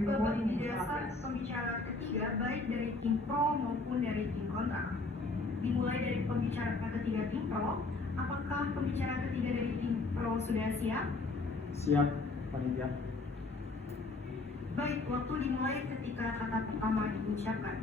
Bapak di dasar pembicaraan ketiga baik dari tim pro maupun dari tim kontra. Dimulai dari pembicaraan ketiga tim pro, apakah pembicaraan ketiga dari tim pro sudah siap? Siap, panitia. Baik, waktu dimulai ketika kata pertama diucapkan.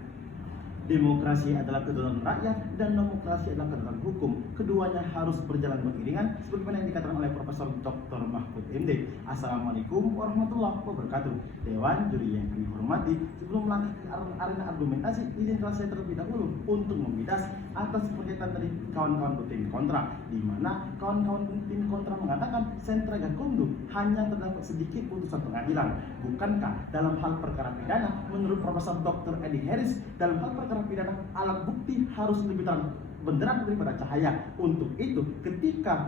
Demokrasi adalah kedaulatan rakyat dan demokrasi adalah kedaulatan hukum. Keduanya harus berjalan beriringan sebagaimana yang dikatakan oleh Profesor Dr. Mahfud MD. Assalamualaikum warahmatullahi wabarakatuh. Dewan juri yang kami hormati, sebelum melangkah ke arena argumentasi, izinkan saya terlebih dahulu untuk membidas atas pernyataan dari kawan-kawan tim kontra, di mana kawan-kawan tim kontra mengatakan sentra Gakumdu hanya terdapat sedikit putusan pengadilan. Bukankah dalam hal perkara pidana, menurut Profesor Dr. Eddie Harris, dalam hal perkara pidana alat bukti harus lebih terang benderang daripada cahaya. Untuk itu, ketika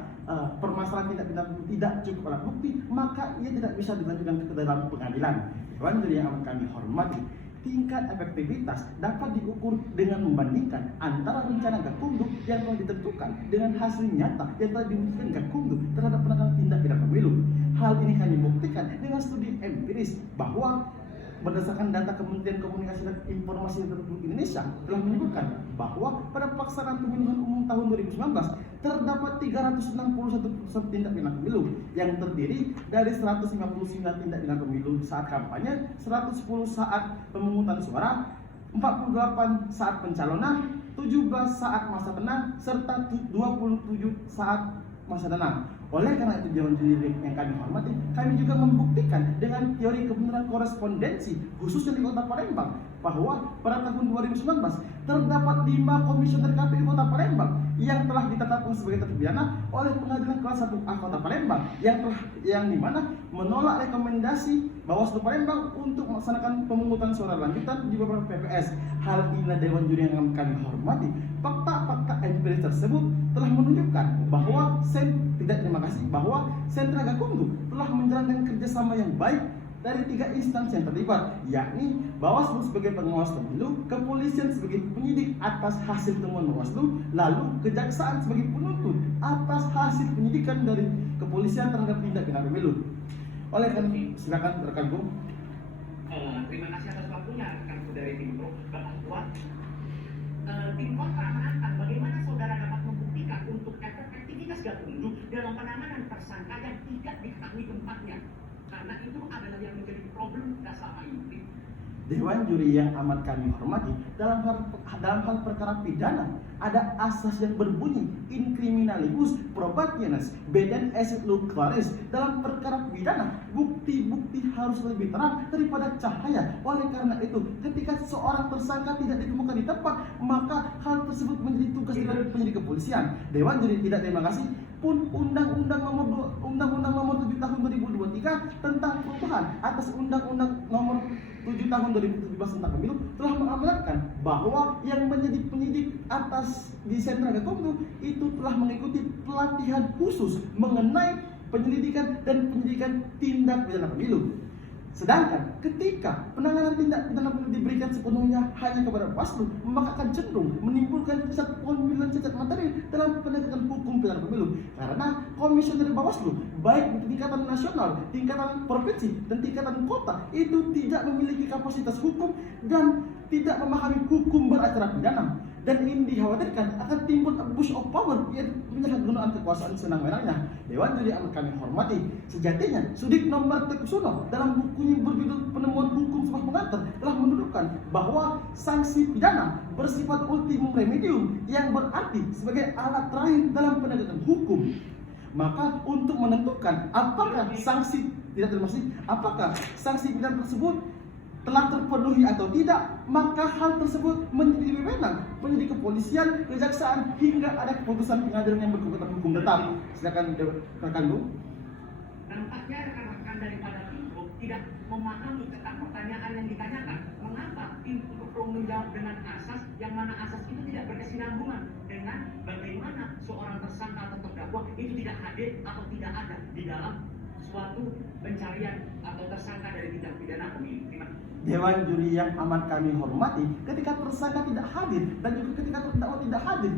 permasalahan tindak pidana tidak cukup alat bukti, maka ia tidak bisa dilanjutkan ke dalam pengadilan. Dewan juri yang amat kami hormati, tingkat efektivitas dapat diukur dengan membandingkan antara rencana Gakumdu yang telah ditentukan dengan hasil nyata yang telah diwujudkan Gakumdu terhadap penanganan tindak pidana pemilu. Hal ini kami buktikan dengan studi empiris bahwa berdasarkan data Kementerian Komunikasi dan Informasi Republik Indonesia telah menyebutkan bahwa pada pelaksanaan pemilihan umum tahun 2019 terdapat 361 tindak pidana pemilu yang terdiri dari 159 tindak pidana pemilu saat kampanye, 110 saat pemungutan suara, 48 saat pencalonan, 17 saat masa tenang, serta 27 saat masa tenang. Oleh karena itu, Dewan Juri yang kami hormati, kami juga membuktikan dengan teori kebenaran korespondensi khususnya di Kota Palembang bahwa pada tahun 2019 terdapat 5 komisioner KPU Kota Palembang yang telah ditetapkan sebagai terpidana oleh Pengadilan Kelas 1A Kota Palembang yang dimana menolak rekomendasi Bawaslu Palembang untuk melaksanakan pemungutan suara lanjutan di beberapa PPS. Hal inilah Dewan Juri yang kami hormati. Fakta-fakta empiris tersebut telah menunjukkan bahwa bahwa sentra Gakumdu telah menjalankan kerjasama yang baik dari 3 instansi yang terlibat, yakni Bawaslu sebagai pengawas pemilu, kepolisian sebagai penyidik atas hasil temuan Bawaslu, lalu kejaksaan sebagai penuntut atas hasil penyidikan dari kepolisian terhadap tindak pidana pemilu. Oleh karena silakan rekan Bung. Terima kasih atas waktunya rekan dari tim pro. Bapak Tuan, tim kontra menantang bagaimana saudara dapat membuktikan untuk efektivitas Gakumdu dalam penanganan tersangka yang tidak diketahui tempatnya, karena itu adalah yang menjadi problem kita selama ini. Dewan juri yang amat kami hormati, dalam hal perkara pidana ada asas yang berbunyi in criminalibus probationis beden esse luclaris. Dalam perkara pidana, bukti-bukti harus lebih terang daripada cahaya. Oleh karena itu, ketika seorang tersangka tidak ditemukan di tempat, maka hal tersebut menjadi tugas dari penyidik kepolisian. Dewan juri tidak terima kasih pun Undang-Undang Nomor 7 Tahun 2023 tentang perubahan atas Undang-Undang Nomor 7 Tahun 2017 tentang pemilu telah mengamanatkan bahwa yang menjadi penyidik atas di sentra Gakumdu itu telah mengikuti pelatihan khusus mengenai penyelidikan dan penyidikan tindak pidana pemilu. Sedangkan ketika penanganan tindak pidana pemilu diberikan sepenuhnya hanya kepada Bawaslu, maka akan cenderung menimbulkan cacat formil dan cacat materi dalam penegakan hukum pidana pemilu. Karena komisioner Bawaslu, baik di tingkatan nasional, tingkatan provinsi, dan tingkatan kota, itu tidak memiliki kapasitas hukum dan tidak memahami hukum beracara pidana. Dan ini dikhawatirkan akan timbul abuse of power, yaitu penyalahgunaan kekuasaan senang-wenangnya. Dewan juri amat kami hormati, sejatinya Sudikno Martekusuno dalam bukunya berjudul Penemuan Hukum Sebuah Pengantar telah menunjukkan bahwa sanksi pidana bersifat ultimum remedium yang berarti sebagai alat terakhir dalam penegakan hukum. Maka untuk menentukan apakah sanksi pidana tersebut telah terpenuhi atau tidak, maka hal tersebut menjadi wewenang penyidik kepolisian, kejaksaan hingga ada keputusan pengadilan yang berkekuatan hukum tetap. Silakan rekan Bu. Nampaknya rekan-rekan daripada tim pro tidak memahami tentang pertanyaan yang ditanyakan. Mengapa tim pro menjawab dengan asas yang mana asas itu tidak berkesinambungan dengan bagaimana seorang tersangka atau terdakwa itu tidak hadir atau tidak ada di dalam suatu pencarian atau tersangka dari tindak pidana pemilu. Terima kasih. Dewan juri yang amat kami hormati, ketika tersangka tidak hadir dan juga ketika terdakwa tidak hadir,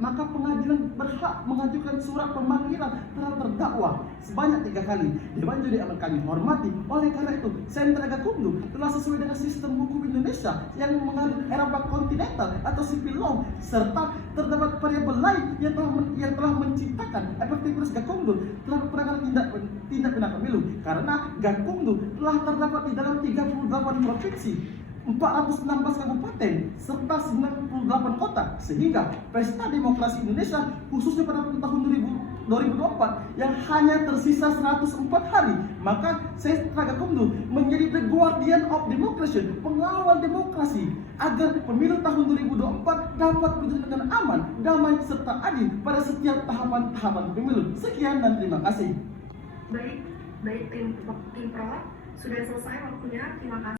maka pengadilan berhak mengajukan surat pemanggilan terhadap terdakwa sebanyak 3 kali. Dewan juri amat kami hormati, oleh karena itu Sentra Gakumdu telah sesuai dengan sistem hukum Indonesia yang mengalir era kontinental atau civil law, serta terdapat variabel lain yang telah menciptakan efektivitas Gakumdu terhadap penanganan tindak pidana pemilu, karena Gakumdu telah terdapat di dalam 38 provinsi, 416 kabupaten, serta 98 kota, sehingga pesta demokrasi Indonesia khususnya pada tahun 2024 yang hanya tersisa 104 hari, maka Sentra Gakumdu menjadi the guardian of democracy, pengawal demokrasi, agar pemilu tahun 2024 dapat berjalan dengan aman, damai, serta adil pada setiap tahapan pemilu. Sekian dan terima kasih. Baik tim pro sudah selesai waktunya. Terima kasih.